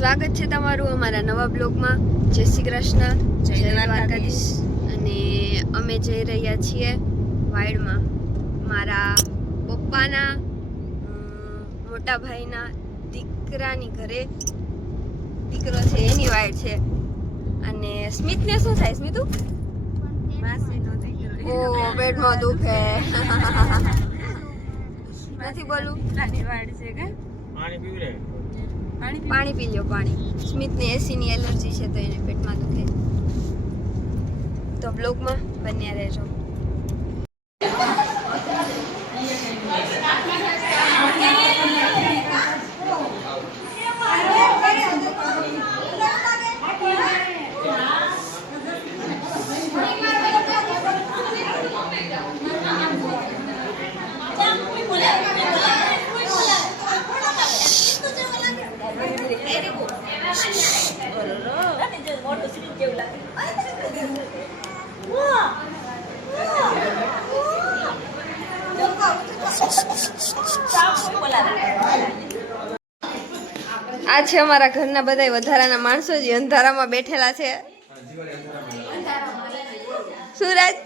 સ્વાગત છે તમારું અમારા નવા બ્લોગમાં। જય શ્રી કૃષ્ણ, જય દ્વારકાધીશ। અને અમે જઈ રહ્યા છીએ વાડમાં મારા પપ્પાના મોટા ભાઈના દીકરાની ઘરે દીકરો છે એની વાડ છે। અને સ્મિતને શું થાય સ્મિતુ? ઓ પેટમાં દુખે નથી બોલું। પાણી પી લ્યો પાણી। સ્મિતને એસીની એલર્જી છે તો એને પેટમાં દુખે। તો બ્લોગમાં બન્યા રહેજો। આ છે અમારા ઘરના બધા વધારાના માણસો જે અંધારામાં બેઠેલા છે। સુરજ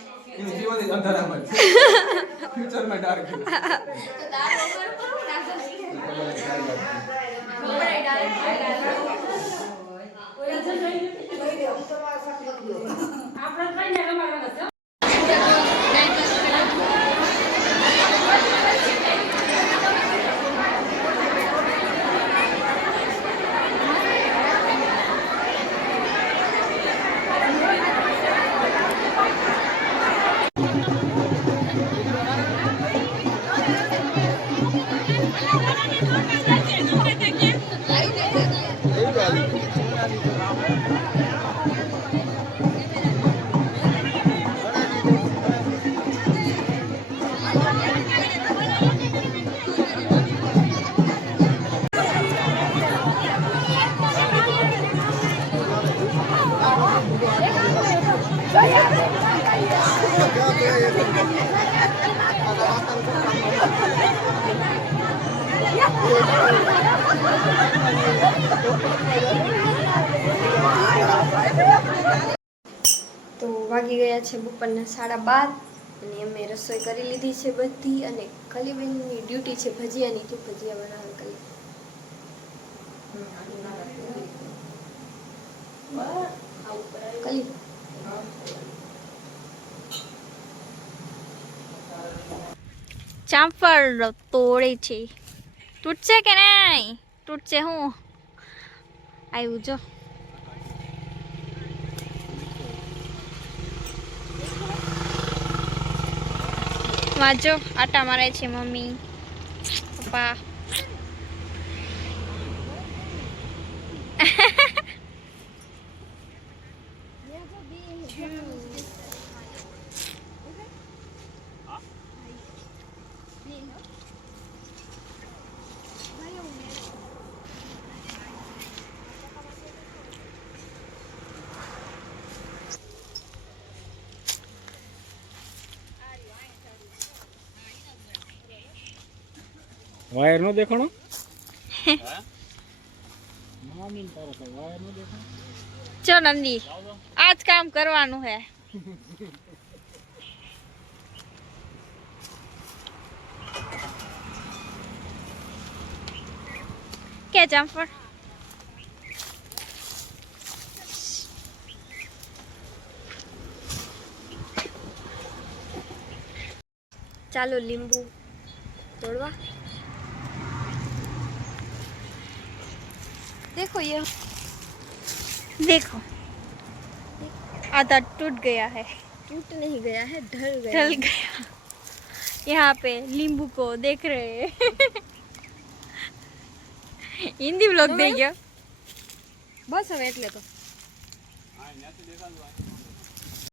તો વાગી ગયા છે બપોરના 12:30 અને અમે રસોઈ કરી લીધી છે બધી। અને કલીબેનની ડ્યુટી છે ભજીયાની, તો ભજીયા બનાવે કલી। કલી જામફળ તોડે છે। તૂટશે કે નહીં? તૂટશે। હું આવ્યું જો વાંચો આટા મારે છે મમ્મી પપ્પા। वायर नो देखो ना चो नंदी आज काम करवानु है। क्या जामफળ ચાલો લીંબુ तोड़वा। देखो ये देखो आधा टूट गया है। टूट नहीं गया है, ढल गया। ढल गया। यहाँ पे नींबू को देख रहे हैं। हिंदी ब्लॉग देख गया बस हमें એટલે તો